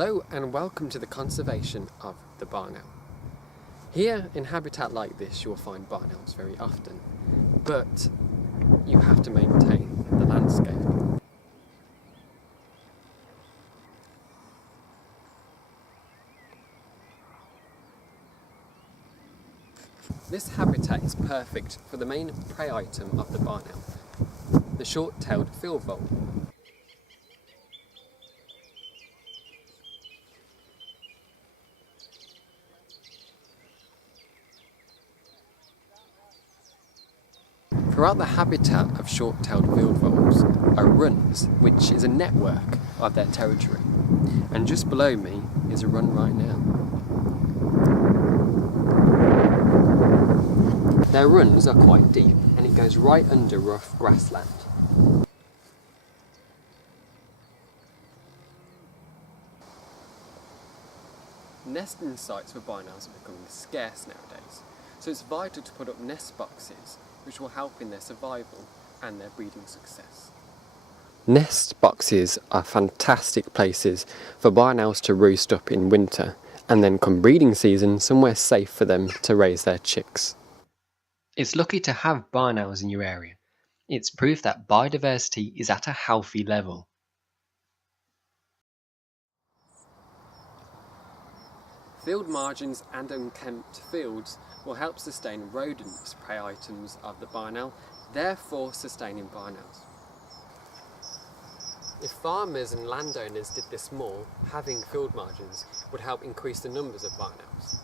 Hello and welcome to the conservation of the barn owl. Here in habitat like this you will find barn owls very often, but you have to maintain the landscape. This habitat is perfect for the main prey item of the barn owl, the short-tailed field vole. Throughout the habitat of short-tailed field voles are runs, which is a network of their territory, and just below me is a run right now. Their runs are quite deep and it goes right under rough grassland. Nesting sites for barn owls are becoming scarce nowadays, so it's vital to put up nest boxes which will help in their survival and their breeding success. Nest boxes are fantastic places for barn owls to roost up in winter, and then come breeding season, somewhere safe for them to raise their chicks. It's lucky to have barn owls in your area. It's proof that biodiversity is at a healthy level. Field margins and unkempt fields will help sustain rodents, prey items of the barn owl, therefore sustaining barn owls. If farmers and landowners did this more, having field margins would help increase the numbers of barn owls.